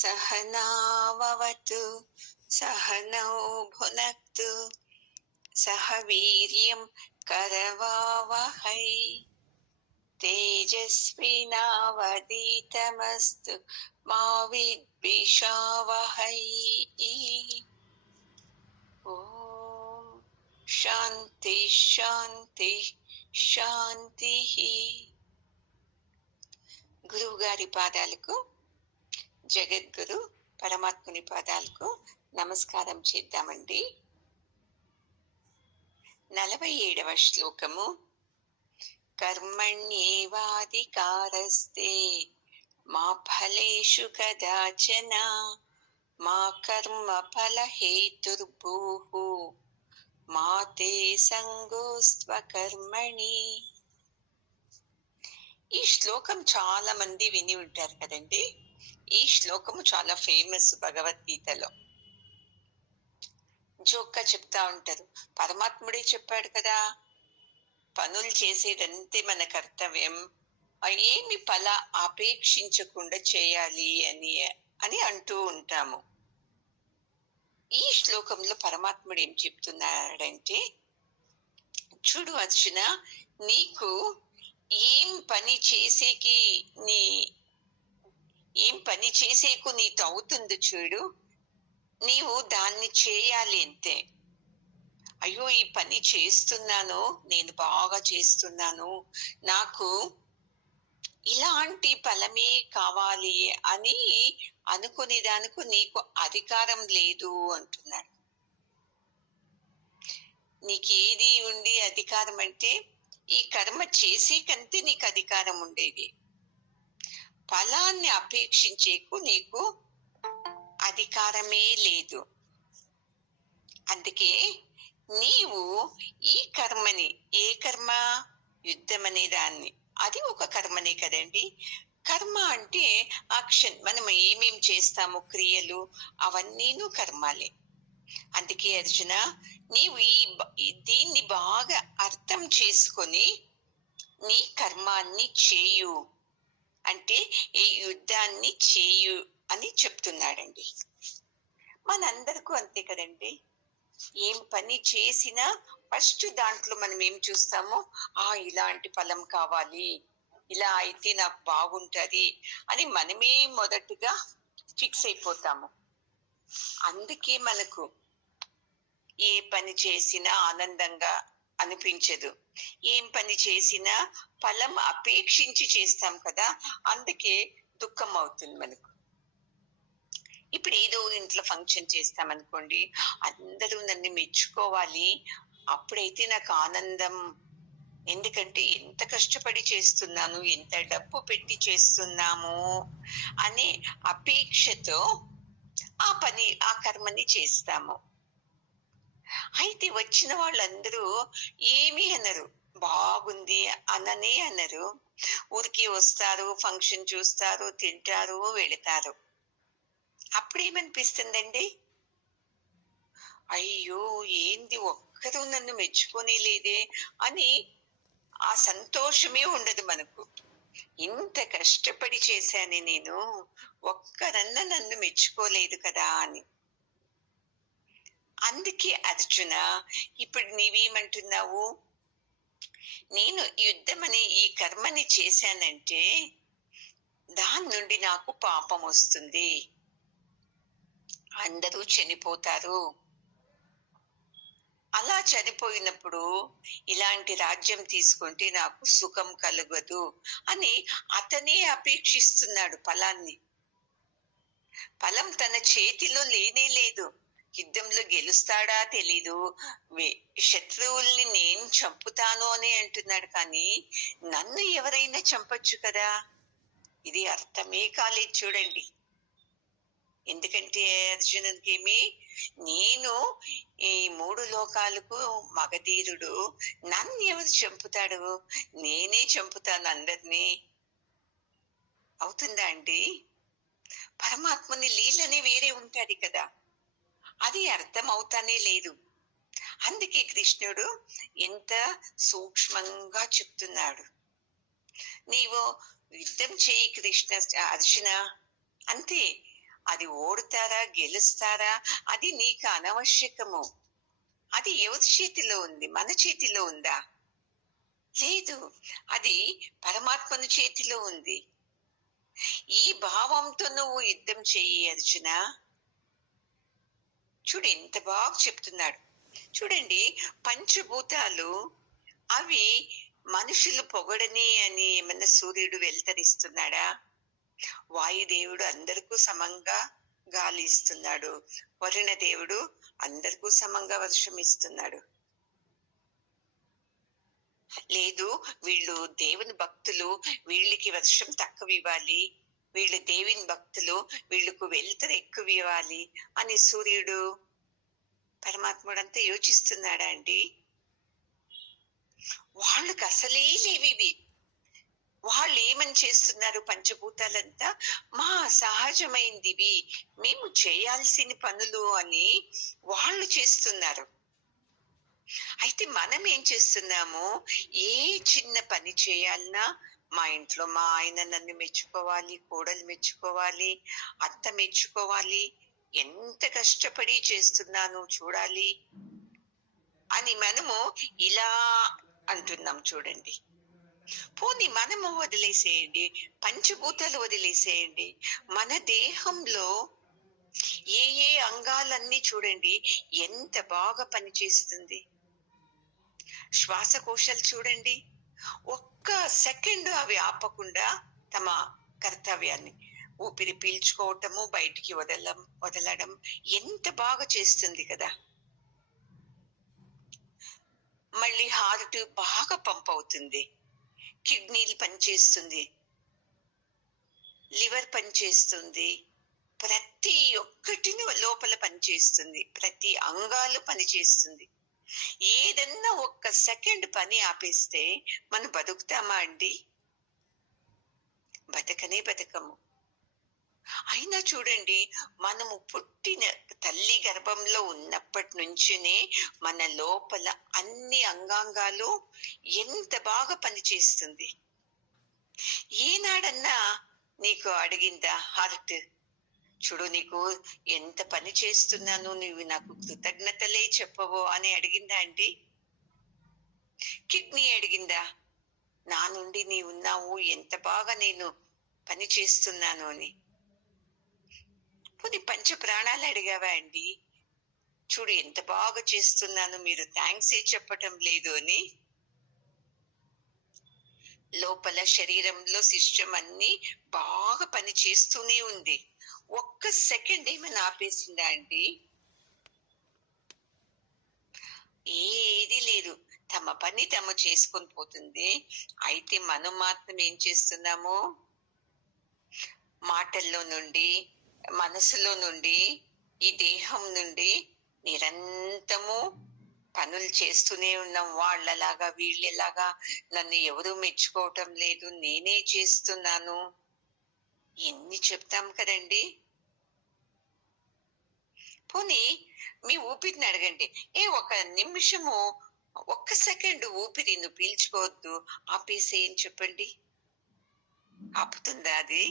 सहनाववतु सहनौ भुनक्तु सह वीर्यं करवावहै तेजस्विनावधीतमस्तु मा विद्विषावहै। ఓం శాంతి శాంతి శాంతి. గురువు గారి పాదాలకు, జగద్గురు పరమాత్ముని పాదాలకు నమస్కారం చేద్దామండి. 47వ శ్లోకము. కర్మణ్యేవాధికారస్తే మా ఫలేషు కదాచన మా కర్మ ఫల హేతుర్భూః మా తే సంగోస్త్వ కర్మణి. ఈ శ్లోకం చాలా మంది విని ఉంటారు కదండి. ఈ శ్లోకము చాలా ఫేమస్ భగవద్గీతలో. జోక్గా చెప్తా ఉంటారు, పరమాత్ముడే చెప్పాడు కదా, పనులు చేసేదంతే మన కర్తవ్యం, ఏమి ఫల అపేక్షించకుండా చేయాలి అని అంటూ ఉంటాము. ఈ శ్లోకంలో పరమాత్ముడు ఏం చెప్తున్నాడంటే, చూడు అర్జున, నీకు ఏం పని చేసేకు నీతో అవుతుందో చూడు, నీవు దాన్ని చేయాలి అంతే. అయ్యో ఈ పని చేస్తున్నాను, నేను బాగా చేస్తున్నాను, నాకు ఇలాంటి ఫలమే కావాలి అని అనుకునేదానికి నీకు అధికారం లేదు అంటున్నాడు. నీకేది ఉండి అధికారం అంటే, ఈ కర్మ చేసేకంతే నీకు అధికారం ఉండేది, ఫలాన్ని అపేక్షించేకు నీకు అధికారమే లేదు. అందుకే నీవు ఈ కర్మని, ఏ కర్మ? యుద్ధం అనే దాన్ని, అది ఒక కర్మనే కదండి. కర్మ అంటే యాక్షన్, మనం ఏమేం చేస్తాము, క్రియలు, అవన్నీను కర్మాలే. అందుకే అర్జున, నీవు దీన్ని బాగా అర్థం చేసుకొని నీ కర్మాన్ని చేయు అంటే, ఈ యుద్ధాన్ని చేయు అని చెప్తున్నాడండి. మనందరికీ అంతే కదండి. ఏం పని చేసినా ఫస్ట్ దాంట్లో మనం ఏం చూస్తామో, ఇలాంటి ఫలం కావాలి, ఇలా అయితే నాకు బాగుంటది అని మనమే మొదటగా ఫిక్స్ అయిపోతాము. అందుకే మనకు ఏ పని చేసినా ఆనందంగా అనిపించదు, ఏం పని చేసినా ఫలం అపేక్షించి చేస్తాం కదా, అందుకే దుఃఖం అవుతుంది మనకు. ఇప్పుడు ఏదో ఇంట్లో ఫంక్షన్ చేస్తామనుకోండి, అందరూ నన్ను మెచ్చుకోవాలి, అప్పుడైతే నాకు ఆనందం. ఎందుకంటే ఎంత కష్టపడి చేస్తున్నాను, ఎంత డబ్బు పెట్టి చేస్తున్నాము అనే అపేక్షతో ఆ కర్మని చేస్తాము. అయితే వచ్చిన వాళ్ళందరూ ఏమీ అనరు, బాగుంది అననే అనరు. ఊరికి వస్తారు, ఫంక్షన్ చూస్తారు, తింటారు, వెళతారు. అప్పుడేమనిపిస్తుందండి, అయ్యో ఏంది ఒక్కరు నన్ను మెచ్చుకొని లేదే అని ఆ సంతోషమే ఉండదు మనకు. ఇంత కష్టపడి చేశాను నేను, ఒక్కరన్నా నన్ను మెచ్చుకోలేదు కదా అని. అందుకే అర్జున, ఇప్పుడు నీవేమంటున్నావు, నేను యుద్ధం అనే ఈ కర్మని చేశానంటే దాని నుండి నాకు పాపం వస్తుంది, అందరూ చనిపోతారు, అలా చనిపోయినప్పుడు ఇలాంటి రాజ్యం తీసుకుంటే నాకు సుఖం కలగదు అని అతనే అపేక్షిస్తున్నాడు ఫలాన్ని. ఫలం తన చేతిలో లేనే లేదు. యుద్ధంలో గెలుస్తాడా తెలీదు, శత్రువుల్ని నేను చంపుతాను అని అంటున్నాడు, కానీ నన్ను ఎవరైనా చంపొచ్చు కదా. ఇది అర్థమే కాలేదు చూడండి. ఎందుకంటే అర్జునునికి ఏమి, నేను ఈ 3 లోకాలకు మగధీరుడు, నన్ను ఎవరు చంపుతాడు, నేనే చంపుతాను అందరినీ. అవుతుందా అండి? పరమాత్మని లీలనే వేరే ఉంటది కదా, అది అర్థం అవుతానే లేదు. అందుకే కృష్ణుడు ఎంత సూక్ష్మంగా చెప్తున్నాడు, నీవు యుద్ధం చేయి కృష్ణ, అర్జున అంతే. అది ఓడుతారా గెలుస్తారా అది నీకు అనవశ్యకము. అది ఎవరి చేతిలో ఉంది? మన చేతిలో ఉందా? లేదు. అది పరమాత్మను చేతిలో ఉంది. ఈ భావంతో నువ్వు యుద్ధం చెయ్యి అర్జున. చూడు ఎంత బాగా చెప్తున్నాడు. చూడండి, పంచభూతాలు అవి మనుషులు పొగడని అని ఏమన్నా సూర్యుడు వెళ్తరిస్తున్నాడా? వాయుదేవుడు అందరికీ సమంగా గాలి ఇస్తున్నాడు. వరుణ దేవుడు అందరికీ సమంగా వర్షం ఇస్తున్నాడు. లేదు, వీళ్ళు దేవుని భక్తులు, వీళ్ళకి వర్షం తక్కువ ఇవ్వాలి, వీళ్ళు దేవుని భక్తులు, వీళ్ళకు వెలుతురు ఎక్కువ ఇవ్వాలి అని సూర్యుడు పరమాత్ముడంతా యోచిస్తున్నాడా అండి? వాళ్ళకి అసలే లేవివి. వాళ్ళు ఏమని చేస్తున్నారు? పంచభూతాలంతా మా సహజమైందివి, మేము చేయాల్సిన పనులు అని వాళ్ళు చేస్తున్నారు. అయితే మనం ఏం చేస్తున్నాము? ఏ చిన్న పని చేయాలన్నా మా ఇంట్లో మా ఆయన నన్ను మెచ్చుకోవాలి, కోడలు మెచ్చుకోవాలి, అత్త మెచ్చుకోవాలి, ఎంత కష్టపడి చేస్తున్నాను చూడాలి అని మనము ఇలా అంటున్నాం. చూడండి, పోనీ మనము వదిలేసేయండి, పంచభూతాలు వదిలేసేయండి. మన దేహంలో ఏ ఏ అంగాలన్నీ చూడండి ఎంత బాగా పనిచేస్తుంది. శ్వాసకోశాలు చూడండి, ఒక్క సెకండ్ అవి ఆపకుండా తమ కర్తవ్యాన్ని, ఊపిరి పీల్చుకోవటము, బయటికి వదలడం ఎంత బాగా చేస్తుంది కదా. మళ్ళీ హార్ట్ బాగా పంప్ అవుతుంది, కిడ్నీలు పనిచేస్తుంది, లివర్ పనిచేస్తుంది, ప్రతి ఒక్కటిని లోపల పనిచేస్తుంది, ప్రతి అంగాలు పనిచేస్తుంది. ఏదన్నా ఒక్క సెకండ్ పని ఆపేస్తే మనం బతుకుతామా అండి? బతకనే బతకము. అయినా చూడండి, మనము పుట్టిన తల్లి గర్భంలో ఉన్నప్పటి నుంచినే మన లోపల అన్ని అంగాంగాలు ఎంత బాగా పనిచేస్తుంది. ఏనాడన్నా నీకు అడిగిందా హార్ట్, చూడు నీకు ఎంత పని చేస్తున్నాను, నువ్వు నాకు కృతజ్ఞతలే చెప్పవో అని అడిగిందా అండి? కిడ్నీ అడిగిందా, నా నుండి నీ ఉన్నావు, ఎంత బాగా నేను పని చేస్తున్నాను అని? పోనీ పంచ ప్రాణాలు అడిగావా అండి, చూడు ఎంత బాగా చేస్తున్నాను, మీరు థ్యాంక్స్ ఏ చెప్పటం లేదు అని? లోపల శరీరంలో సిస్టమ్ అన్ని బాగా పని చేస్తూనే ఉంది. ఒక్క సెకండ్ ఏమైనా ఆపేసిందా అండి? ఏది లేదు, తమ పని తమ చేసుకొని పోతుంది. అయితే మనం మాత్రం ఏం చేస్తున్నాము? మాటల్లో నుండి, మనసులో నుండి, ఈ దేహం నుండి నిరంతరము పనులు చేస్తూనే ఉన్నాం. వాళ్ళలాగా వీళ్ళలాగా నన్ను ఎవరూ మెచ్చుకోవటం లేదు, నేనే చేస్తున్నాను, ఎన్ని చెప్తాం కదండి. పోనీ మీ ఊపిరిని అడగండి, ఒక నిమిషము, ఒక్క సెకండ్ ఊపిరి నువ్వు పీల్చుకోవద్దు, ఆపేసేయని చెప్పండి, ఆపుతుందా అది?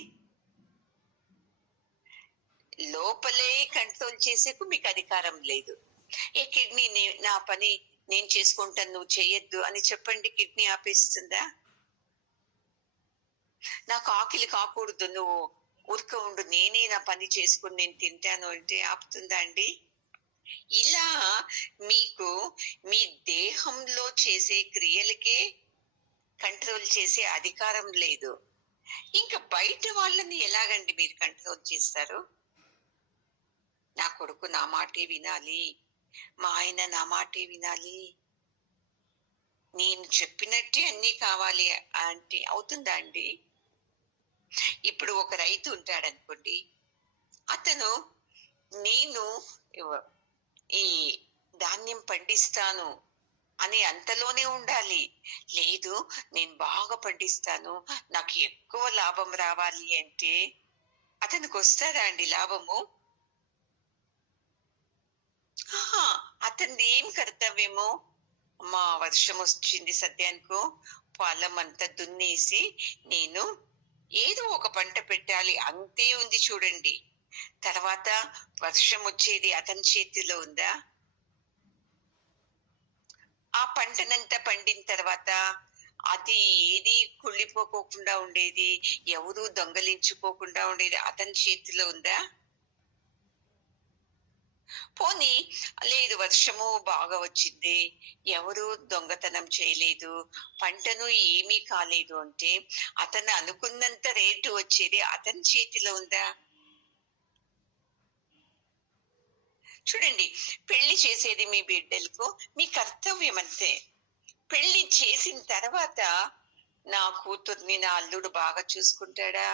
లోపలే కంట్రోల్ చేసేకు మీకు అధికారం లేదు. కిడ్నీ నా పని నేను చేసుకుంటాను, నువ్వు చేయొద్దు అని చెప్పండి, కిడ్నీ ఆపేస్తుందా? నాకు ఆకలి కాకూడదు, నువ్వు ఊరిక ఉండు, నేనే నా పని చేసుకుని నేను తింటాను అంటే ఆపుతుందా అండి? ఇలా మీకు మీ దేహంలో చేసే క్రియలకే కంట్రోల్ చేసే అధికారం లేదు. ఇంకా బయట వాళ్ళని ఎలాగండి మీరు కంట్రోల్ చేస్తారు? నా కొడుకు నా మాటే వినాలి, మా ఆయన నా మాటే వినాలి, నేను చెప్పినట్టే అన్ని కావాలి అంటే అవుతుందా అండి? ఇప్పుడు ఒక రైతు ఉంటాడు అనుకోండి, అతను నేను ఈ ధాన్యం పండిస్తాను అని అంతలోనే ఉండాలి. లేదు, నేను బాగా పండిస్తాను, నాకు ఎక్కువ లాభం రావాలి అంటే అతనికి వస్తుందా అండి లాభము? అతనిది ఏం కర్తవ్యమో, మా వర్షం వచ్చింది సద్యానికో, పొలం అంతా దున్నేసి నేను ఏదో ఒక పంట పెట్టాలి, అంతే ఉంది చూడండి. తర్వాత వర్షం వచ్చేది అతని చేతిలో ఉందా? ఆ పంటనంతా పండిన తర్వాత అది ఏది కుళ్ళిపోకోకుండా ఉండేది, ఎవరు దొంగలించుకోకుండా ఉండేది అతని చేతిలో ఉందా? పోనీ లేదు, వర్షము బాగా వచ్చింది, ఎవరు దొంగతనం చేయలేదు, పంటను ఏమీ కాలేదు అంటే అతను అనుకున్నంత రేటు వచ్చేది అతని చేతిలో ఉందా? చూడండి, పెళ్లి చేసేది మీ బిడ్డలకు మీ కర్తవ్యం అంతే. పెళ్లి చేసిన తర్వాత నా కూతుర్ని నా అల్లుడు బాగా చూసుకుంటాడా,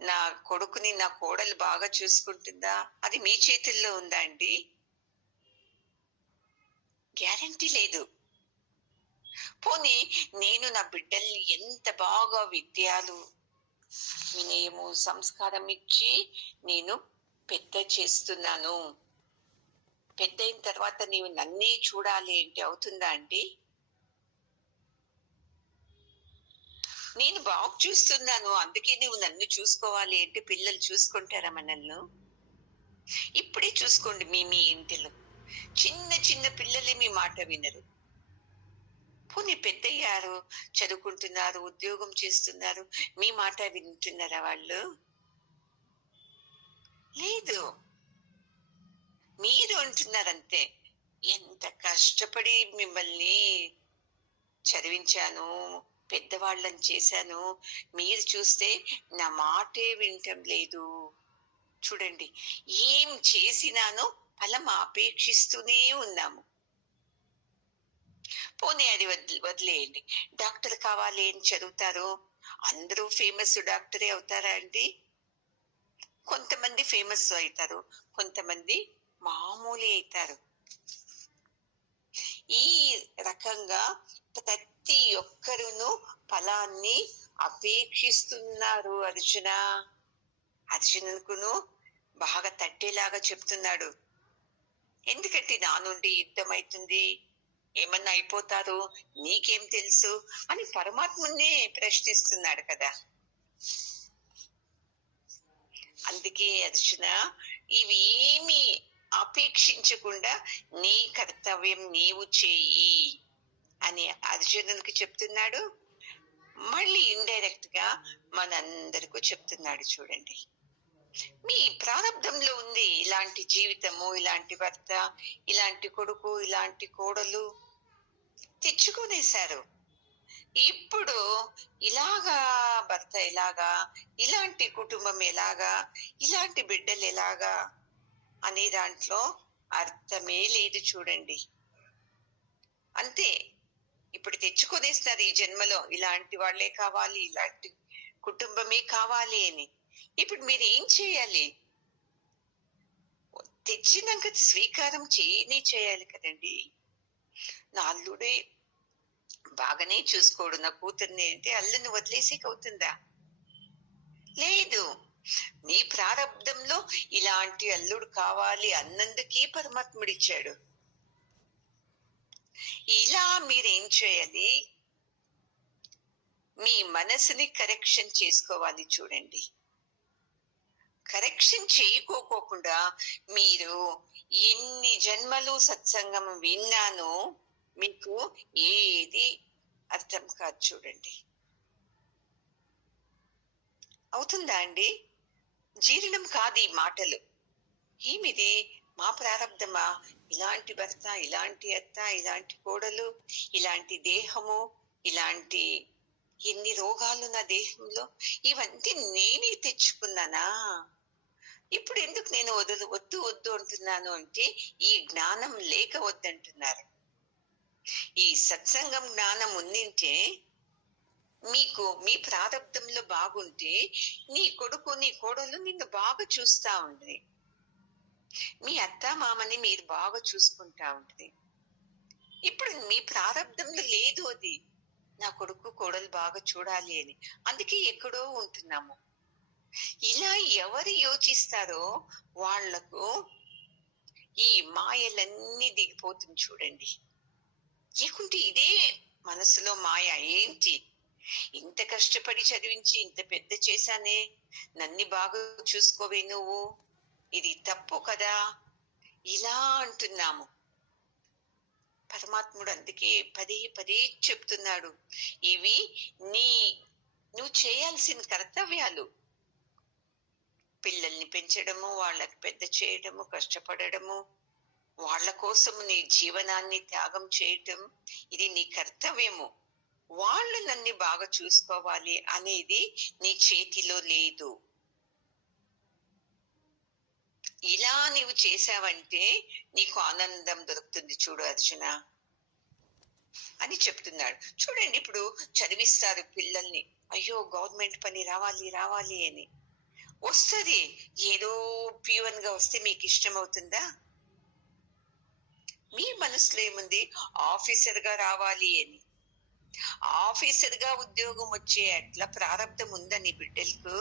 నా కొడుకుని నా కోడలు బాగా చూసుకుంటుందా, అది మీ చేతుల్లో ఉందా అండి? గ్యారంటీ లేదు. పోనీ నేను నా బిడ్డల్ని ఎంత బాగా విద్యలు, వినయము, సంస్కారం ఇచ్చి నేను పెద్ద చేస్తున్నాను, పెద్దయిన తర్వాత నీవు నన్నే చూడాలి అంటే అవుతుందా అండి? నేను బాగా చూస్తున్నాను అందుకే నువ్వు నన్ను చూసుకోవాలి అంటే పిల్లలు చూసుకుంటారా మనల్ని? ఇప్పుడే చూసుకోండి, మీ మీ ఇంటిలో చిన్న చిన్న పిల్లలే మీ మాట వినరు. పోనీ పెద్దయ్యారు, చదువుకుంటున్నారు, ఉద్యోగం చేస్తున్నారు, మీ మాట వింటున్నారా వాళ్ళు? లేదు. మీరు అంటున్నారంతే. ఎంత కష్టపడి మిమ్మల్ని చదివించాను, పెద్దవాళ్ళని చేశాను, మీరు చూస్తే నా మాటే వినటం లేదు. చూడండి, ఏం చేసినానో ఫలం ఆపేక్షిస్తూనే ఉన్నాము. పోనీ అది వదిలేయండి. డాక్టర్ కావాలి అని చదువుతారు, అందరూ ఫేమస్ డాక్టరే అవుతారా అండి? కొంతమంది ఫేమస్ అవుతారు, కొంతమంది మామూలు అవుతారు. ఈ రకంగా ప్రతి ఒక్కరును ఫలాన్ని అపేక్షిస్తున్నారు. అర్జునుకును బాగా తట్టేలాగా చెప్తున్నాడు. ఎందుకంటే నా నుండి యుద్ధం అవుతుంది, ఏమన్నా అయిపోతారు, నీకేం తెలుసు అని పరమాత్మనే ప్రశ్నిస్తున్నాడు కదా. అందుకే అర్జున, ఇవి ఏమి అపేక్షించకుండా నీ కర్తవ్యం నీవు చేయి అని అర్జునునికి చెప్తున్నాడు. మళ్ళీ ఇండైరెక్ట్ గా మనందరికీ చెప్తున్నాడు. చూడండి, మీ ప్రారంధంలో ఉంది ఇలాంటి జీవితము, ఇలాంటి భర్త, ఇలాంటి కొడుకు, ఇలాంటి కోడలు తెచ్చుకునేశారు. ఇప్పుడు ఇలాగా భర్త ఎలాగా, ఇలాంటి కుటుంబం ఎలాగా, ఇలాంటి బిడ్డలు ఎలాగా అనే దాంట్లో అర్థమే లేదు. చూడండి, అంతే. ఇప్పుడు తెచ్చుకునేస్తారు ఈ జన్మలో, ఇలాంటి వాళ్ళే కావాలి, ఇలాంటి కుటుంబమే కావాలి అని. ఇప్పుడు మీరు ఏం చేయాలి? తెచ్చినాక స్వీకారం చేయాలి కదండి. నా అల్లుడే బాగానే చూసుకోడు నా కూతుర్ని అంటే అల్లుని వదిలేసేకి అవుతుందా? లేదు. నీ ప్రారంధంలో ఇలాంటి అల్లుడు కావాలి అన్నందుకే పరమాత్ముడిచ్చాడు. ఇలా మీరేం చేయాలి? మీ మనసుని కరెక్షన్ చేసుకోవాలి. చూడండి, కరెక్షన్ చేయకోకుండా మీరు ఎన్ని జన్మలు సత్సంగం విన్నానో మీకు ఏది అర్థం కాదు. చూడండి, అవుతుందా అండి? జీర్ణం కాదు ఈ మాటలు. ఏమిది మా ప్రారంధమా? ఇలాంటి భర్త, ఇలాంటి అత్త, ఇలాంటి కోడలు, ఇలాంటి దేహము, ఇలాంటి ఎన్ని రోగాలు నా దేహంలో, ఇవన్నీ నేనే తెచ్చుకున్నానా? ఇప్పుడు ఎందుకు నేను వద్దు వద్దు అంటున్నాను అంటే ఈ జ్ఞానం లేక వద్దంటున్నారు. ఈ సత్సంగం జ్ఞానం ఉండింటే, మీకు మీ ప్రారంధంలో బాగుంటే నీ కొడుకు, నీ కోడలు నిన్ను బాగా చూస్తా ఉంటది, మీ అత్త మామని మీరు బాగా చూసుకుంటా ఉంటది. ఇప్పుడు మీ ప్రారంధంలో లేదు అది, నా కొడుకు కోడలు బాగా చూడాలి అని, అందుకే ఎక్కడో ఉంటున్నాము. ఇలా ఎవరు యోచిస్తారో వాళ్లకు ఈ మాయలన్నీ దిగిపోతుంది. చూడండి, లేకుంటే ఇదే మనసులో మాయ ఏంటి? ఇంత కష్టపడి చదివించి ఇంత పెద్ద చేశానే, నన్ని బాగా చూసుకోవే నువ్వు, ఇది తప్పు కదా, ఇలా అంటున్నాము. పరమాత్ముడు అందుకే పదే పదే చెప్తున్నాడు, ఇవి నువ్వు చేయాల్సిన కర్తవ్యాలు. పిల్లల్ని పెంచడము, వాళ్ళకి పెద్ద చేయడము, కష్టపడము, వాళ్ళ కోసం నీ జీవనాన్ని త్యాగం చేయటం, ఇది నీ కర్తవ్యము. వాళ్ళు నన్ను బాగా చూసుకోవాలి అనేది నీ చేతిలో లేదు. ఇలా నీవు చేశావంటే నీకు ఆనందం దొరుకుతుంది చూడు అర్జున అని చెప్తున్నాడు. చూడండి, ఇప్పుడు చదివిస్తారు పిల్లల్ని, అయ్యో గవర్నమెంట్ పని రావాలి రావాలి అని వస్తుంది. ఏదో ప్యూన్ గా వస్తే మీకు ఇష్టం అవుతుందా? మీ మనసులో ఏముంది? ఆఫీసర్ గా రావాలి అని. ఆఫీసర్ గా ఉద్యోగం వచ్చే అట్లా ప్రారంభం ఉందా నీ బిడ్డలకు?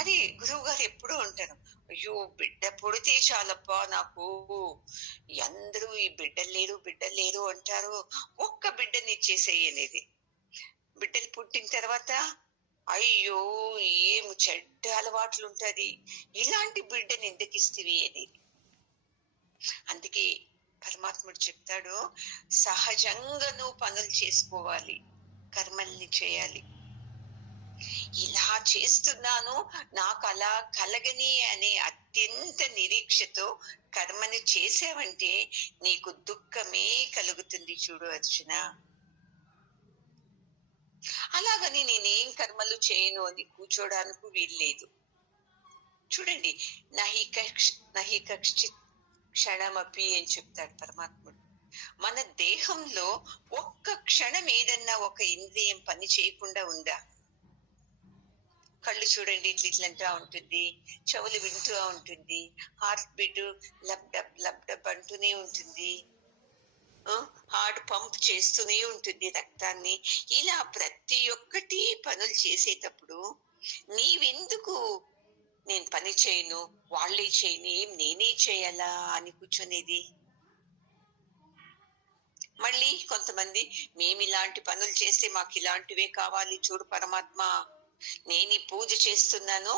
అది గురువు గారు ఎప్పుడూ అంటారు, అయ్యో బిడ్డ పుడితే చాలప్పా నాకు, అందరూ ఈ బిడ్డలు లేరు అంటారు, ఒక్క బిడ్డని ఇచ్చేసేయనేది. బిడ్డలు పుట్టిన తర్వాత అయ్యో ఏం చెడ్డ అలవాట్లు ఉంటది, ఇలాంటి బిడ్డని ఎందుకు ఇస్తవి అనేది. అందుకే పరమాత్ముడు చెప్తాడు, సహజంగా నువ్వు పనులు చేసుకోవాలి, కర్మల్ని చేయాలి. ఇలా చేస్తున్నాను, నాకు అలా కలగని అనే అత్యంత నిరీక్షతో కర్మని చేసావంటే నీకు దుఃఖమే కలుగుతుంది చూడు అర్జున. అలాగని నేనేం కర్మలు చేయను అని కూర్చోడానికి వీల్లేదు. చూడండి, నహి కక్షిత్ క్షణమపి అని చెప్తాడు పరమాత్ముడు. మన దేహంలో ఒక్క క్షణం ఏదన్నా ఒక ఇంద్రియం పని చేయకుండా ఉందా? కళ్ళు చూడండి ఇట్లంటా ఉంటుంది, చెవులు వింటూ ఉంటుంది, హార్ట్ బీట్ లబ్ డబ్ అంటూనే ఉంటుంది, హార్ట్ పంప్ చేస్తూనే ఉంటుంది రక్తాన్ని. ఇలా ప్రతి ఒక్కటి పనులు చేసేటప్పుడు నీవెందుకు నేను పని చేయను, వాళ్ళే చేయని, నేనే చేయాలా అని కూర్చునేది? మళ్ళీ కొంతమంది, మేము ఇలాంటి పనులు చేస్తే మాకు ఇలాంటివే కావాలి, చూడు పరమాత్మ నేను ఈ పూజ చేస్తున్నాను,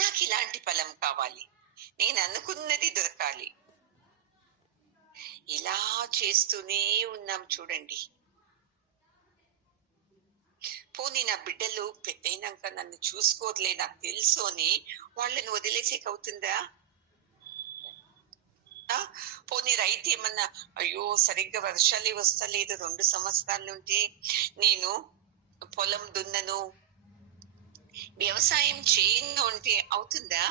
నాకు ఇలాంటి ఫలం కావాలి, నేను అనుకున్నది దొరకాలి. ఇలా చేస్తూనే ఉన్నాం చూడండి. పోనీ నా బిడ్డలు పెద్దయినాక నన్ను చూసుకోవట్లే నాకు తెలుసు అని వాళ్ళని వదిలేసేకవుతుందా? పోనీ రైతు ఏమన్నా, అయ్యో సరిగ్గా వర్షాలే వస్తలేదు, 2 సంవత్సరాల నుండి నేను పొలం దున్నను, వ్యవసాయం చేయను అంటే అవుతుందా?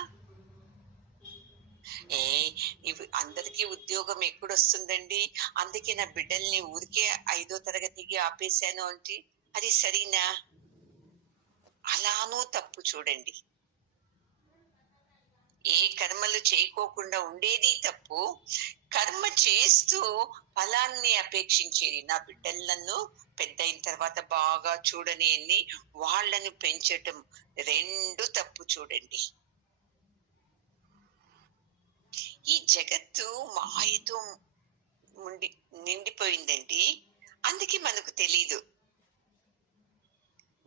ఇవి అందరికీ ఉద్యోగం ఎక్కడొస్తుందండి, అందుకే నా బిడ్డల్ని ఊరికే 5వ తరగతికి ఆపేశాను అంటే అది సరేనా? అలానూ తప్పు చూడండి. ఏ కర్మలు చేయకోకుండా ఉండేది తప్పు, కర్మ చేస్తూ ఫలాన్ని అపేక్షించేది. నా బిడ్డలను పెద్ద అయిన తర్వాత బాగా చూడని వాళ్ళను పెంచటం 2 తప్పు చూడండి. ఈ జగత్తు మాయతో నిండిపోయిందండి, అందుకే మనకు తెలీదు.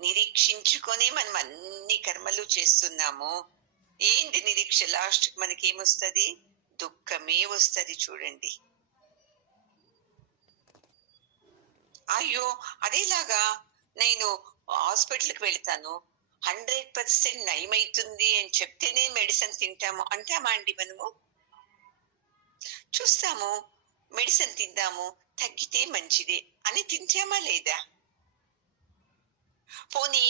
నిరీక్షించుకొని మనం అన్ని కర్మలు చేస్తున్నాము. ఏంటి నిరీక్ష? లాస్ట్ మనకి ఏమొస్తుంది? దుఃఖమే వస్తుంది చూడండి. అయ్యో అదేలాగా నేను హాస్పిటల్కి వెళ్తాను, 100% నయమైతుంది అని చెప్తేనే మెడిసిన్ తింటాము అంటామా అండి? మనము చూస్తాము, మెడిసిన్ తిందాము, తగ్గితే మంచిదే అని తింటామా లేదా? పోనీ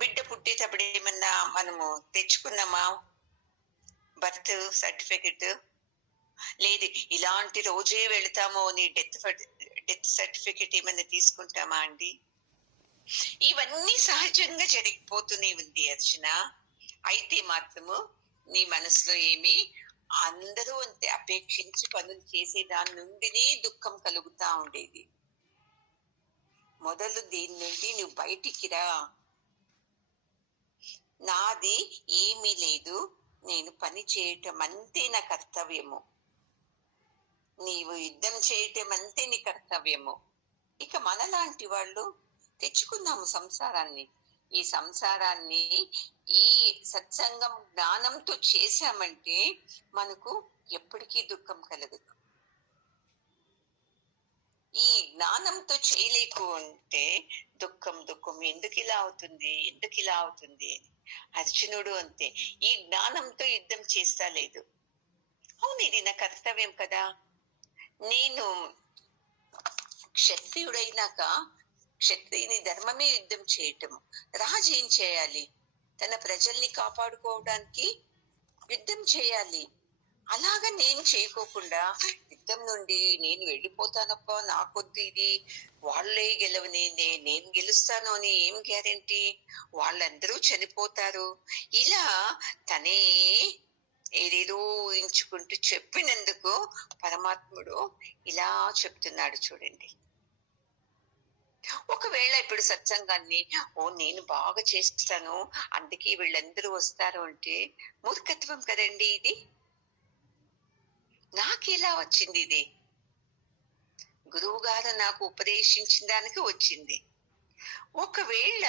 బిడ్డ పుట్టేటప్పుడు ఏమన్నా మనము తెచ్చుకున్నామా బర్త్ సర్టిఫికెట్? లేదు, ఇలాంటి రోజే వెళతాము అని డెత్ సర్టిఫికెట్ ఏమన్నా తీసుకుంటామా అండి? ఇవన్నీ సహజంగా జరిగిపోతూనే ఉంది అర్చన. అయితే మాత్రము నీ మనసులో ఏమి, అందరూ అంతే అపేక్షించి పనులు చేసే దాని నుండినే దుఃఖం కలుగుతా ఉండేది. మొదలు దీని నుండి నువ్వు బయటికి రా. నాది ఏమీ లేదు, నేను పని చేయటం అంతే నా కర్తవ్యము, నీవు యుద్ధం చేయటం అంతే నీ కర్తవ్యము. ఇక మనలాంటి వాళ్ళు తెచ్చుకున్నాము సంసారాన్ని. ఈ సంసారాన్ని ఈ సత్సంగం జ్ఞానంతో చేశామంటే మనకు ఎప్పటికీ దుఃఖం కలగదు. ఈ జ్ఞానంతో చేయలేకుంటే దుఃఖం దుఃఖం ఎందుకు ఇలా అవుతుంది, ఎందుకు ఇలా అవుతుంది అని. అర్జునుడు అంతే, ఈ జ్ఞానంతో యుద్ధం చేస్తా లేదు. అవును, ఇది నా కర్తవ్యం కదా. నేను క్షత్రియుడైనాక క్షత్రియుని ధర్మమే యుద్ధం చేయటం. రాజు ఏం చేయాలి? తన ప్రజల్ని కాపాడుకోవడానికి యుద్ధం చేయాలి. అలాగా నేను చేయకోకుండా యుద్ధం నుండి నేను వెళ్ళిపోతానప్ప, నాకొద్దు ఇది, వాళ్ళే గెలవని నేను గెలుస్తాను అని ఏం గ్యారెంటీ? వాళ్ళందరూ చనిపోతారు. ఇలా తనే ఏదేదో ఊహించుకుంటూ చెప్పినందుకు పరమాత్ముడు ఇలా చెప్తున్నాడు చూడండి. ఒకవేళ ఇప్పుడు సత్సంగాన్ని నేను బాగా చేస్తాను అందుకే వీళ్ళందరూ వస్తారు అంటే మూర్ఖత్వం కదండి ఇది. నాకెలా వచ్చింది ఇది? గురువు గారు నాకు ఉపదేశించిన దానికి వచ్చింది. ఒకవేళ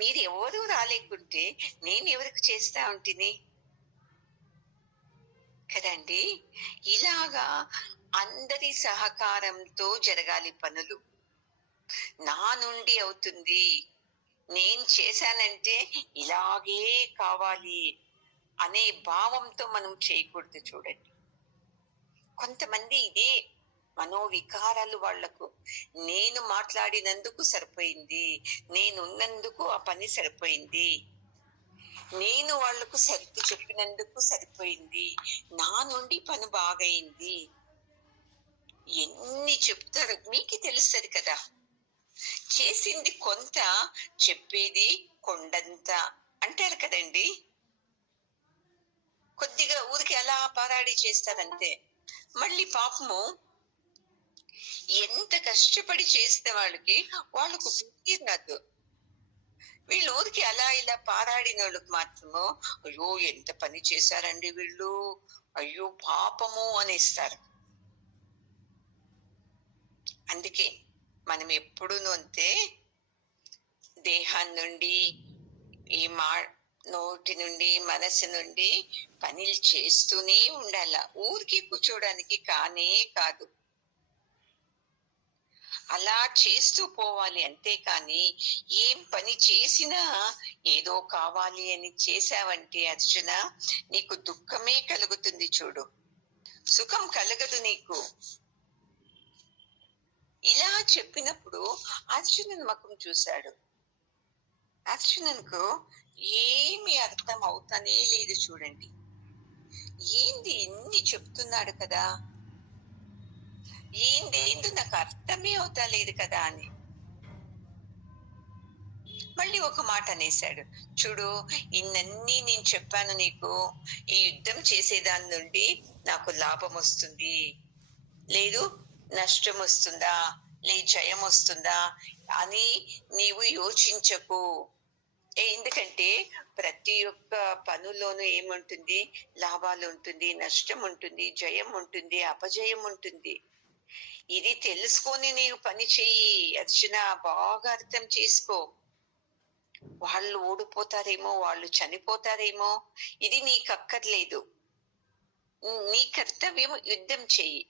మీరు ఎవరు రాలేకుంటే నేను ఎవరికి చేస్తా ఉంటుంది కదండి. ఇలాగా అందరి సహకారంతో జరగాలి పనులు. నా నుండి అవుతుంది, నేను చేశానంటే ఇలాగే కావాలి అనే భావంతో మనం చేయకూడదు. చూడండి, కొంతమంది ఇదే మనోవికారాలు వాళ్లకు. నేను మాట్లాడినందుకు సరిపోయింది, నేనున్నందుకు ఆ పని సరిపోయింది, నేను వాళ్లకు సర్ది చెప్పినందుకు సరిపోయింది, నా నుండి పని బాగైంది, ఎన్ని చెప్తారు మీకు తెలుస్తుంది కదా. చేసింది కొంత, చెప్పేది కొండంత అంటారు కదండి. కొద్దిగా ఊరికి అలా పారాడి చేస్తారంతే. మళ్ళీ పాపము ఎంత కష్టపడి చేస్తే వాళ్ళకు రాదు. వీళ్ళు ఊరికి అలా ఇలా పారాడిన వాళ్ళకి మాత్రము అయ్యో ఎంత పని చేశారండి వీళ్ళు, అయ్యో పాపము అనేస్తారు. అందుకే మనం ఎప్పుడూను అంతే, దేహాన్ని నుండి ఈ నోటి నుండి మనసు నుండి పనులు చేస్తూనే ఉండాల. ఊరికి కూర్చోడానికి కానే కాదు, అలా చేస్తూ పోవాలి. అంతేకాని ఏం పని చేసినా ఏదో కావాలి అని చేశావంటే అర్జున నీకు దుఃఖమే కలుగుతుంది. చూడు, సుఖం కలగదు నీకు. ఇలా చెప్పినప్పుడు అర్జునుని ముఖం చూశాడు. అర్జునునికి ఏమి అర్థం అవుతానే లేదు. చూడండి, ఏంది ఇన్ని చెప్తున్నాడు కదా, ఏందేందో నాకు అర్థమే అవుతా లేదు కదా అని మళ్ళీ ఒక మాట అనేశాడు. చూడు, ఇన్నన్నీ నేను చెప్పాను నీకు, ఈ యుద్ధం చేసేదాని నుండి నాకు లాభం వస్తుంది, లేదు నష్టం వస్తుందా, లేదు జయం వస్తుందా అని నీవు యోచించకు. ఎందుకంటే ప్రతి ఒక్క పనుల్లోనూ ఏముంటుంది? లాభాలు ఉంటుంది, నష్టం ఉంటుంది, జయం ఉంటుంది, అపజయం ఉంటుంది. ఇది తెలుసుకొని నీవు పని చెయ్యి అర్జున, బాగా అర్థం చేసుకో. వాళ్ళు ఓడిపోతారేమో, వాళ్ళు చనిపోతారేమో, ఇది నీకు అక్కర్లేదు. నీ కర్తవ్యం యుద్ధం చెయ్యి.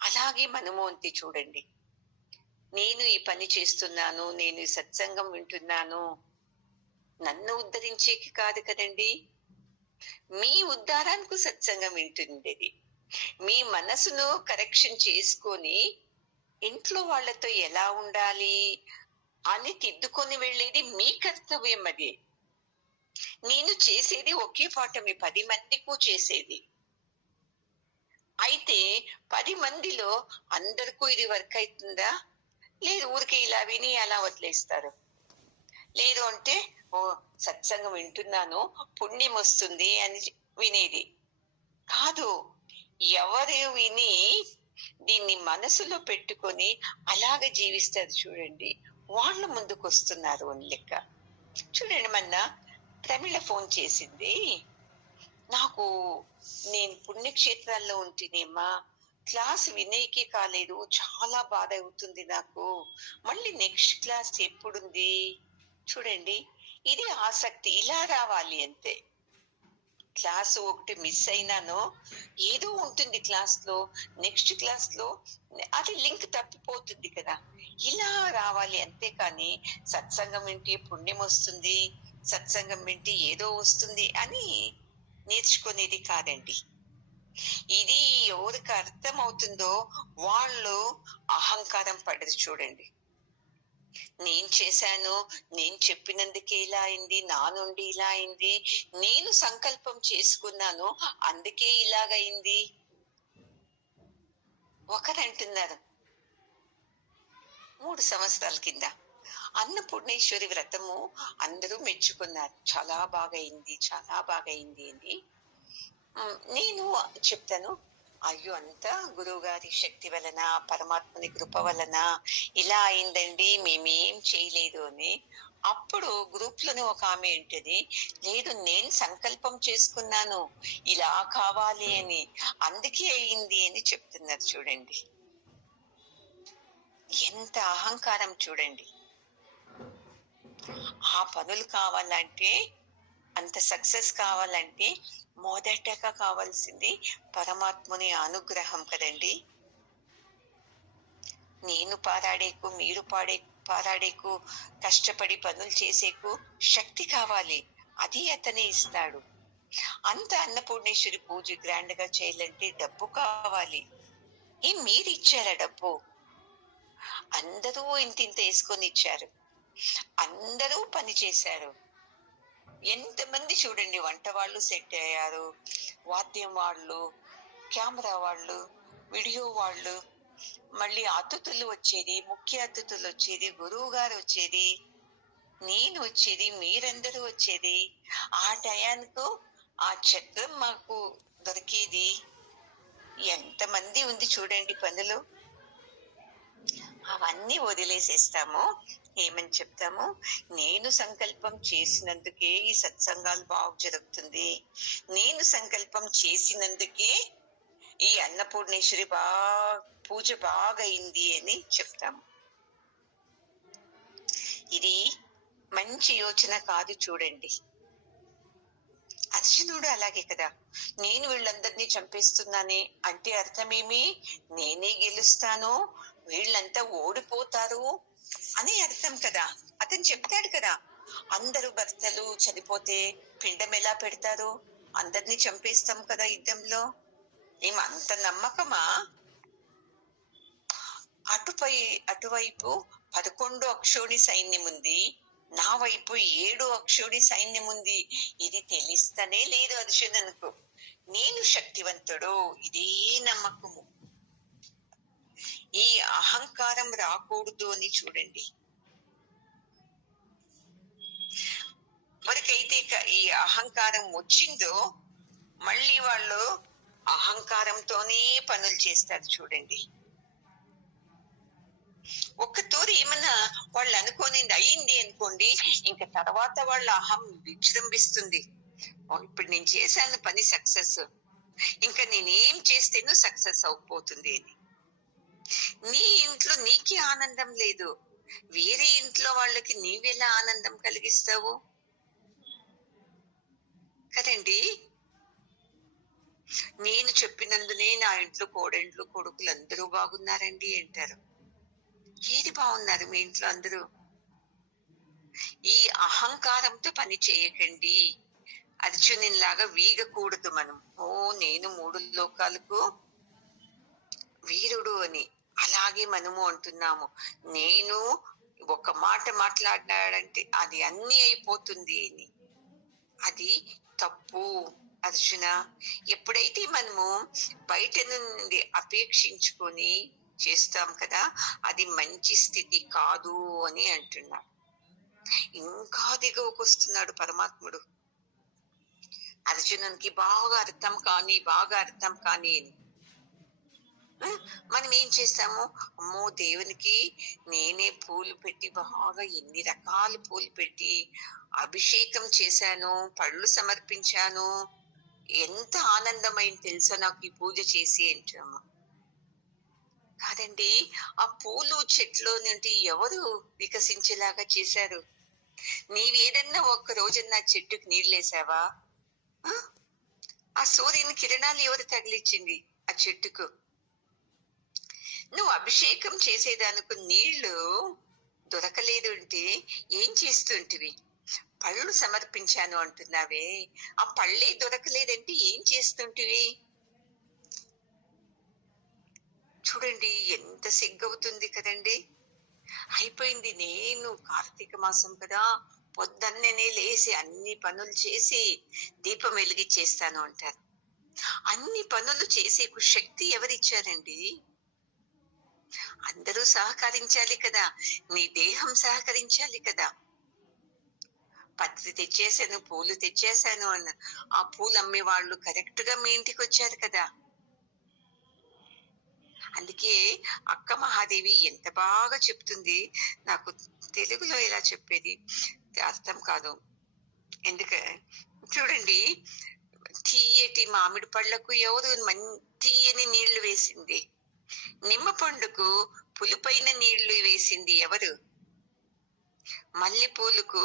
అలాగే మనము అంతే. చూడండి, నేను ఈ పని చేస్తున్నాను, నేను ఈ సత్సంగం వింటున్నాను, నన్ను ఉద్ధరించేకి కాదు కదండి, మీ ఉద్ధారానికి సత్సంగం వింటుంది. మీ మనసును కరెక్షన్ చేసుకొని ఇంట్లో వాళ్ళతో ఎలా ఉండాలి అని తిద్దుకొని వెళ్ళేది మీ కర్తవ్యం. అది నేను చేసేది ఒకే పాఠమే, 10 మందికి చేసేది. అయితే 10 మందిలో అందరికీ ఇది వర్క్ అవుతుందా? లేదు, ఊరికి ఇలా విని అలా వదిలేస్తారు. లేదు అంటే ఓ సత్సంగం వింటున్నాను పుణ్యం వస్తుంది అని వినేది కాదు. ఎవరు విని దీన్ని మనసులో పెట్టుకొని అలాగ జీవిస్తారు చూడండి, వాళ్ళు ముందుకు వస్తున్నారు అని లెక్క. చూడండి, మొన్న ప్రమిళ ఫోన్ చేసింది నాకు, నేను పుణ్యక్షేత్రాల్లో ఉంటేనేమా క్లాస్ వినేకి కాలేదు, చాలా బాధ అవుతుంది నాకు, మళ్ళీ నెక్స్ట్ క్లాస్ ఎప్పుడుంది. చూడండి, ఇది ఆసక్తి. ఇలా రావాలి అంతే. క్లాసు ఒకటి మిస్ అయినానో ఏదో ఉంటుంది క్లాస్ లో, నెక్స్ట్ క్లాస్ లో అది లింక్ తప్పిపోతుంది కదా. ఇలా రావాలి అంతే. కానీ సత్సంగం వింటే పుణ్యం వస్తుంది, సత్సంగం వింటే ఏదో వస్తుంది అని నేర్చుకునేది కాదండి. ఇది ఎవరికి అర్థం అవుతుందో వాళ్ళు అహంకారం పడరు. చూడండి, నేను చేశాను, నేను చెప్పినందుకే ఇలా అయింది, నా నుండి ఇలా అయింది, నేను సంకల్పం చేసుకున్నాను అందుకే ఇలాగైంది. ఒకరంటున్నారు 3 సంవత్సరాల కింద అన్నపూర్ణేశ్వరి వ్రతము అందరూ మెచ్చుకున్నారు, చాలా బాగా అయింది, చాలా బాగా అయింది అని. నేను చెప్తాను, అయ్యో అంతా గురువు గారి శక్తి వలన, పరమాత్మని కృప వలన ఇలా అయిందండి, మేమేం చేయలేదు అని. అప్పుడు గ్రూప్ లోనే ఒక ఆమె ఏంటది, లేదు నేను సంకల్పం చేసుకున్నాను ఇలా కావాలి అని, అందుకే అయింది అని చెప్తున్నారు. చూడండి ఎంత అహంకారం. చూడండి, ఆ పనులు కావాలంటే, అంత సక్సెస్ కావాలంటే మొదటగా కావాల్సింది పరమాత్ముని అనుగ్రహం కదండి. నేను పారాడేకు, మీరు పారాడేకు, కష్టపడి పనులు చేసేకు శక్తి కావాలి, అది అతనే ఇస్తాడు. అంత అన్నపూర్ణేశ్వరి పూజ గ్రాండ్ గా చేయాలంటే డబ్బు కావాలి. మీరు ఇచ్చారా డబ్బు? అందరూ ఇంతింత వేసుకొని ఇచ్చారు, అందరూ పని చేశారు. ఎంతమంది చూడండి, వంట వాళ్ళు సెట్ అయ్యారు, వాద్యం వాళ్ళు, కెమెరా వాళ్ళు, వీడియో వాళ్ళు, మళ్ళీ అతిథులు వచ్చేది, ముఖ్య అతిథులు వచ్చేది, గురువు గారు వచ్చేది, నేను వచ్చేది, మీరందరూ వచ్చేది. ఆ టయానికి ఆ చక్రం మాకు దొరికేది. ఎంతమంది ఉంది చూడండి పనులు. అవన్నీ వదిలేసేస్తాము. ఏమని చెప్తాము, నేను సంకల్పం చేసినందుకే ఈ సత్సంగాలు బాగా జరుగుతుంది, నేను సంకల్పం చేసినందుకే ఈ అన్నపూర్ణేశ్వరి పూజ బాగా అయింది అని చెప్తాము. ఇది మంచి యోచన కాదు. చూడండి, అర్జునుడు అలాగే కదా, నేను వీళ్ళందరినీ చంపేస్తున్నానే అంటే అర్థమేమి, నేనే గెలుస్తాను, వీళ్ళంతా ఓడిపోతారు అని అర్థం కదా. అతను చెప్తాడు కదా, అందరూ భర్తలు చనిపోతే పిండం ఎలా పెడతారు, అందరినీ చంపేస్తాం కదా యుద్ధంలో. ఏమంత నమ్మకమా? అటువైపు 11 అక్షోణి సైన్యం ఉంది, నా వైపు 7 అక్షోణి సైన్యం ఉంది. ఇది తెలిస్తనే లేదు అర్జునునకు, నేను శక్తివంతుడు. ఇదే నమ్మకము. ఈ అహంకారం రాకూడదు అని చూడండి. ఎవరికైతే ఈ అహంకారం వచ్చిందో మళ్ళీ వాళ్ళు అహంకారంతోనే పనులు చేస్తారు. చూడండి, ఒక్క తూరి ఏమన్నా వాళ్ళు అనుకోనింది అయ్యింది అనుకోండి, ఇంకా తర్వాత వాళ్ళ అహం విజృంభిస్తుంది. ఇప్పుడు నేను చేశాను పని సక్సెస్, ఇంకా నేనేం చేస్తేనో సక్సెస్ అయిపోతుంది అని. నీ ఇంట్లో నీకే ఆనందం లేదు, వేరే ఇంట్లో వాళ్ళకి నీవెలా ఆనందం కలిగిస్తావు కదండి. నేను చెప్పినందునే నా ఇంట్లో కోడళ్ళు కొడుకులు అందరూ బాగున్నారండి అంటారు. ఏది బాగున్నారు మీ ఇంట్లో అందరూ? ఈ అహంకారంతో పని చేయకండి. అర్జునునిలాగా వీగకూడదు మనం. నేను 3 లోకాలకు వీరుడు అని. అలాగే మనము అంటున్నాము, నేను ఒక మాట మాట్లాడినాడంటే అది అన్ని అయిపోతుంది అని. అది తప్పు అర్జున. ఎప్పుడైతే మనము బయట నుండి అపేక్షించుకొని చేస్తాం కదా, అది మంచి స్థితి కాదు అని అంటున్నాడు. ఇంకా దిగువకొస్తున్నాడు పరమాత్ముడు. అర్జునునికి బాగా అర్థం కాని మనం ఏం చేస్తాము, అమ్మో దేవునికి నేనే పూలు పెట్టి, బాగా ఎన్ని రకాల పూలు పెట్టి అభిషేకం చేశాను, పళ్ళు సమర్పించాను, ఎంత ఆనందమైంది తెలుసా నాకు ఈ పూజ చేసి అంటాము. కాదండి, ఆ పూలు చెట్లు నుండి ఎవరు వికసించేలాగా చేశారు? నీవేదన్నా ఒక్క రోజన్నా చెట్టుకి నీళ్ళేసావా? ఆ? ఆ సూర్యుని కిరణాలు ఎవరు తగిలిచ్చింది ఆ చెట్టుకు? నువ్వు అభిషేకం చేసేదానికి నీళ్లు దొరకలేదు అంటే ఏం చేస్తుంటివి? పళ్ళు సమర్పించాను అంటున్నావే, ఆ పళ్ళే దొరకలేదంటే ఏం చేస్తుంటివి? చూడండి ఎంత సిగ్గవుతుంది కదండి. అయిపోయింది, నేను కార్తీక మాసం కదా, పొద్దున్నే లేసి అన్ని పనులు చేసి దీపం వెలిగిచ్చేస్తాను అంటారు. అన్ని పనులు చేసే శక్తి ఎవరిచ్చారండి? అందరూ సహకరించాలి కదా, నీ దేహం సహకరించాలి కదా. పత్రి తెచ్చేసాను, పూలు తెచ్చేసాను అన్న ఆ పూలు అమ్మే వాళ్ళు కరెక్ట్ గా మీ ఇంటికి వచ్చారు కదా. అందుకే అక్క మహాదేవి ఎంత బాగా చెప్తుంది. నాకు తెలుగులో ఎలా చెప్పేది అర్థం కాదు. ఎందుక చూడండి, తీయటి మామిడి పళ్ళకు ఎవరు తీయని నీళ్లు వేసింది? నిమ్మ పండుకు పులిపైన నీళ్లు వేసింది ఎవరు? మల్లె పూలకు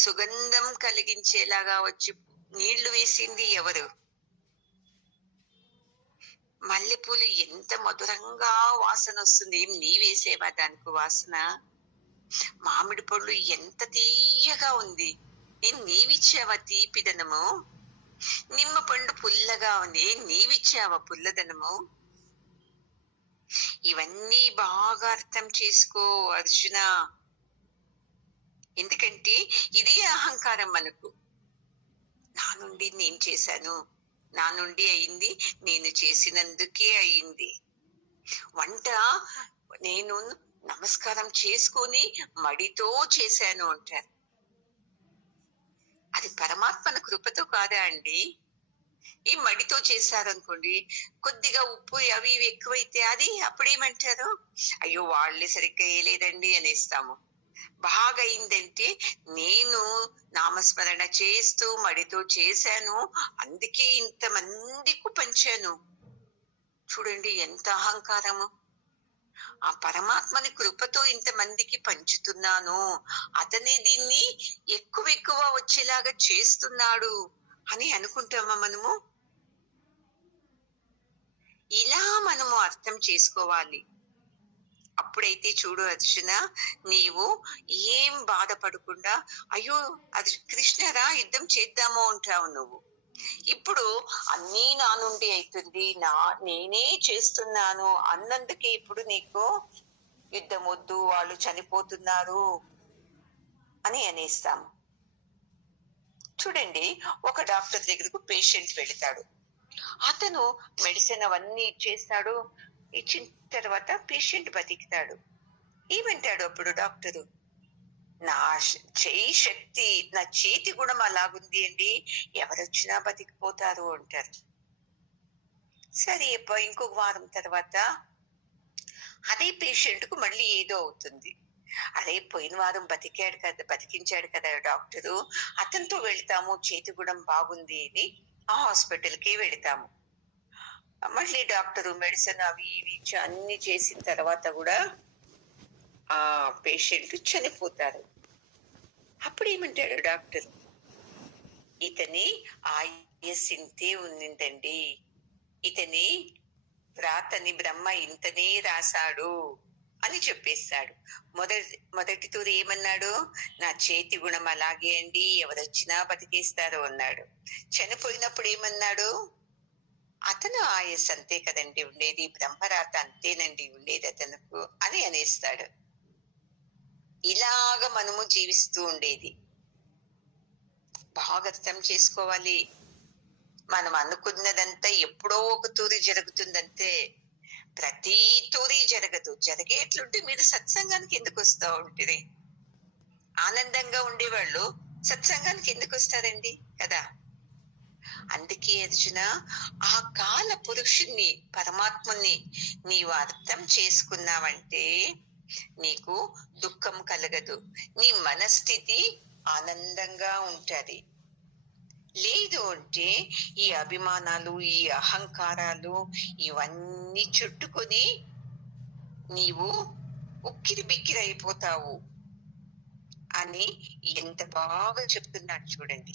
సుగంధం కలిగించేలాగా వచ్చి నీళ్లు వేసింది ఎవరు? మల్లెపూలు ఎంత మధురంగా వాసన వస్తుంది, ఏం నీ వేసేవా దానికి వాసన? మామిడి పళ్ళు ఎంత తీయగా ఉంది, ఏం నీవిచ్చావా తీపిదనము? నిమ్మ పండు పుల్లగా ఉంది, ఏం నీవిచ్చావా పుల్లదనము? ఇవన్నీ బాగా అర్థం చేసుకో అర్జున. ఎందుకంటే ఇదే అహంకారం మనకు. నా నుండి నేను చేశాను, నా నుండి అయింది, నేను చేసినందుకే అయింది. వంట నేను నమస్కారం చేసుకొని మడితో చేశాను అంటారు. అది పరమాత్మన కృపతో కాదా అండి? ఈ మడితో చేశారనుకోండి, కొద్దిగా ఉప్పు అవి ఇవి ఎక్కువైతే అది అప్పుడేమంటారు? అయ్యో వాళ్ళే సరిగ్గా వేయలేదండి అనేస్తాము. బాగా అయిందంటే నేను నామస్మరణ చేస్తూ మడితో చేశాను, అందుకే ఇంతమందికి పంచాను. చూడండి ఎంత అహంకారము. ఆ పరమాత్మని కృపతో ఇంతమందికి పంచుతున్నాను, అతనే దీన్ని ఎక్కువ ఎక్కువ వచ్చేలాగా చేస్తున్నాడు అని అనుకుంటామా మనము? ఇలా మనము అర్థం చేసుకోవాలి. అప్పుడైతే చూడు అర్జున, నీవు ఏం బాధపడకుండా అయ్యో అది కృష్ణరా యుద్ధం చేద్దాము అంటావు నువ్వు. ఇప్పుడు అన్నీ నా నుండి అవుతుంది, నేనే చేస్తున్నాను అన్నందుకే ఇప్పుడు నీకు యుద్ధం వద్దు, వాళ్ళు చనిపోతున్నారు అని అనేస్తాము. చూడండి, ఒక డాక్టర్ దగ్గరకు పేషెంట్ వెళతాడు. అతను మెడిసిన్ అవన్నీ ఇచ్చేస్తాడు. ఇచ్చిన తర్వాత పేషెంట్ బతికితాడు. ఏమంటాడు అప్పుడు డాక్టరు? నా చేయి శక్తి, నా చేతి గుణం అలాగుంది అండి, ఎవరొచ్చినా బతికిపోతారు అంటారు. సరే ఇంకొక వారం తర్వాత అదే పేషెంట్ కు మళ్ళీ ఏదో అవుతుంది. అరే పోయిన వారం బతికించాడు కదా డాక్టరు, అతనితో వెళ్తాము, చేతి గుణం బాగుంది అని ఆ హాస్పిటల్ కి వెళతాము. మళ్ళీ డాక్టరు మెడిసిన్ అవి ఇవి అన్ని చేసిన తర్వాత కూడా ఆ పేషెంట్ చనిపోతారు. అప్పుడు ఏమంటాడు డాక్టర్? ఇతని ఆయుస్ ఇంతే ఉందండి, ఇతని రాతని బ్రహ్మ ఇంతనే రాశాడు అని చెప్పేస్తాడు. మొదటి తూరి ఏమన్నాడు? నా చేతి గుణం అలాగే అండి, ఎవరొచ్చినా బతికేస్తారు అన్నాడు. చనిపోయినప్పుడు ఏమన్నాడు? అతను ఆయుస్ అంతే కదండి ఉండేది, బ్రహ్మరాత అంతేనండి ఉండేది అతనుకు అని అనేస్తాడు. ఇలాగ మనము జీవిస్తూ ఉండేది. బాగా అర్థం చేసుకోవాలి. మనం అనుకున్నదంతా ఎప్పుడో ఒక తూరి జరుగుతుందంతే, ప్రతి తూరి జరగదు. జరిగేట్లుంటే మీరు సత్సంగానికి ఎందుకు వస్తా ఉంటుంది? ఆనందంగా ఉండేవాళ్ళు సత్సంగానికి ఎందుకు వస్తారండి కదా. అందుకే అర్జున, ఆ కాల పురుషుణ్ణి పరమాత్ముని నీవు అర్థం చేసుకున్నావంటే నీకు దుఃఖం కలగదు, నీ మనస్థితి ఆనందంగా ఉంటది. లేదు అంటే ఈ అభిమానాలు, ఈ అహంకారాలు ఇవన్నీ చుట్టుకొని నీవు ఉక్కిరి బిక్కిరి అయిపోతావు అని ఎంత బాగా చెప్తున్నాడు చూడండి.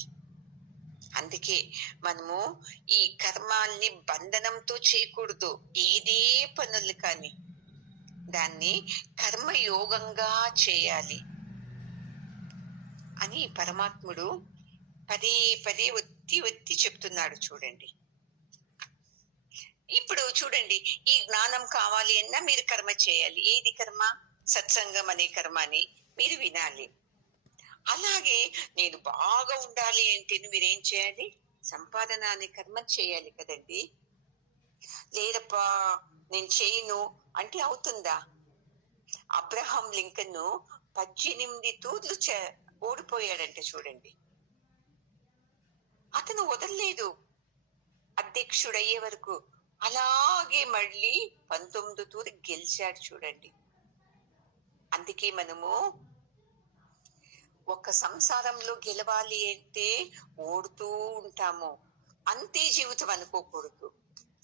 అందుకే మనము ఈ కర్మాల్ని బంధనంతో చేయకూడదు. ఏదే పనులు కానీ దాన్ని కర్మయోగంగా చేయాలి అని పరమాత్ముడు పదే పదే ఒత్తి ఒత్తి చెప్తున్నాడు చూడండి. ఇప్పుడు చూడండి, ఈ జ్ఞానం కావాలి అన్నా మీరు కర్మ చేయాలి. ఏది కర్మ? సత్సంగం అనే కర్మ అని మీరు వినాలి. అలాగే నేను బాగా ఉండాలి అంటే మీరేం చేయాలి? సంపాదన అనే కర్మ చేయాలి కదండి. లేదప్పా నేను చేయను అంటే అవుతుందా? అబ్రహాం లింకన్ 18 తూర్లు ఓడిపోయాడంటే చూడండి. అతను వదలలేదు అధ్యక్షుడయ్యే వరకు. అలాగే మళ్ళీ 19 తూరి గెలిచాడు చూడండి. అందుకే మనము ఒక సంసారంలో గెలవాలి అంటే ఓడుతూ ఉంటాము. అంతే జీవితం అనుకోకూడదు.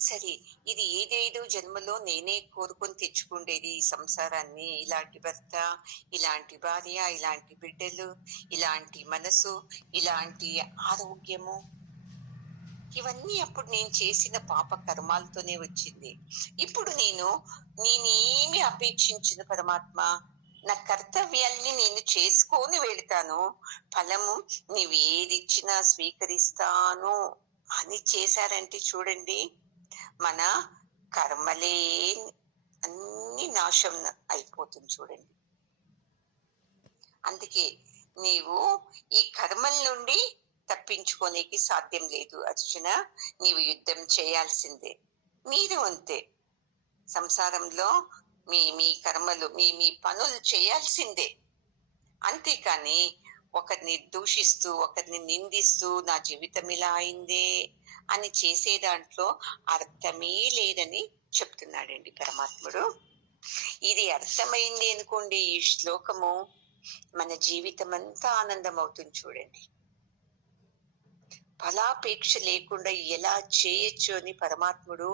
సరే, ఇది ఏదేదో జన్మలో నేనే కోరుకొని తెచ్చుకుండేది ఈ సంసారాన్ని. ఇలాంటి భర్త, ఇలాంటి భార్య, ఇలాంటి బిడ్డలు, ఇలాంటి మనసు, ఇలాంటి ఆరోగ్యము, ఇవన్నీ అప్పుడు నేను చేసిన పాప కర్మాలతోనే వచ్చింది. ఇప్పుడు నేనేమి అపేక్షించిన పరమాత్మ, నా కర్తవ్యాల్ని నేను చేసుకొని వెళ్తాను, ఫలము నీవేదిచ్చినా స్వీకరిస్తాను అని చేశారంటే చూడండి, మన కర్మలే అన్ని నాశం అయిపోతుంది చూడండి. అందుకే నీవు ఈ కర్మల నుండి తప్పించుకోనేకి సాధ్యం లేదు అర్జున. నీవు యుద్ధం చేయాల్సిందే. మీరు అంతే, సంసారంలో మీ మీ కర్మలు మీ మీ పనులు చేయాల్సిందే. అంతేకాని ఒకరిని దూషిస్తూ ఒకరిని నిందిస్తూ నా జీవితం ఇలా అయిందే అని చేసే దాంట్లో అర్థమే లేదని చెప్తున్నాడండి పరమాత్ముడు. ఇది అర్థమైంది అనుకోండి ఈ శ్లోకము, మన జీవితం అంతా ఆనందం అవుతుంది చూడండి. ఫలాపేక్ష లేకుండా ఎలా చేయొచ్చు అని పరమాత్ముడు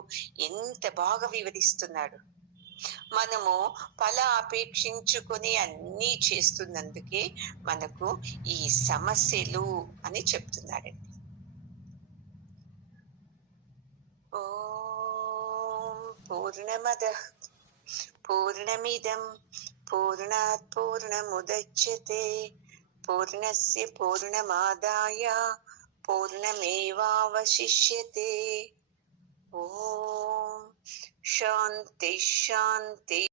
ఎంత బాగా వివరిస్తున్నాడు. మనము ఫల అపేక్షించుకొని అన్నీ చేస్తున్నందుకే మనకు ఈ సమస్యలు అని చెప్తున్నాడండి. ఓం పూర్ణమదః పూర్ణమిదం పూర్ణాత్ పూర్ణముదచ్యతే పూర్ణస్య పూర్ణమాదాయ పూర్ణమేవావశిష్యతే. ఓం శాంతి శాంతి.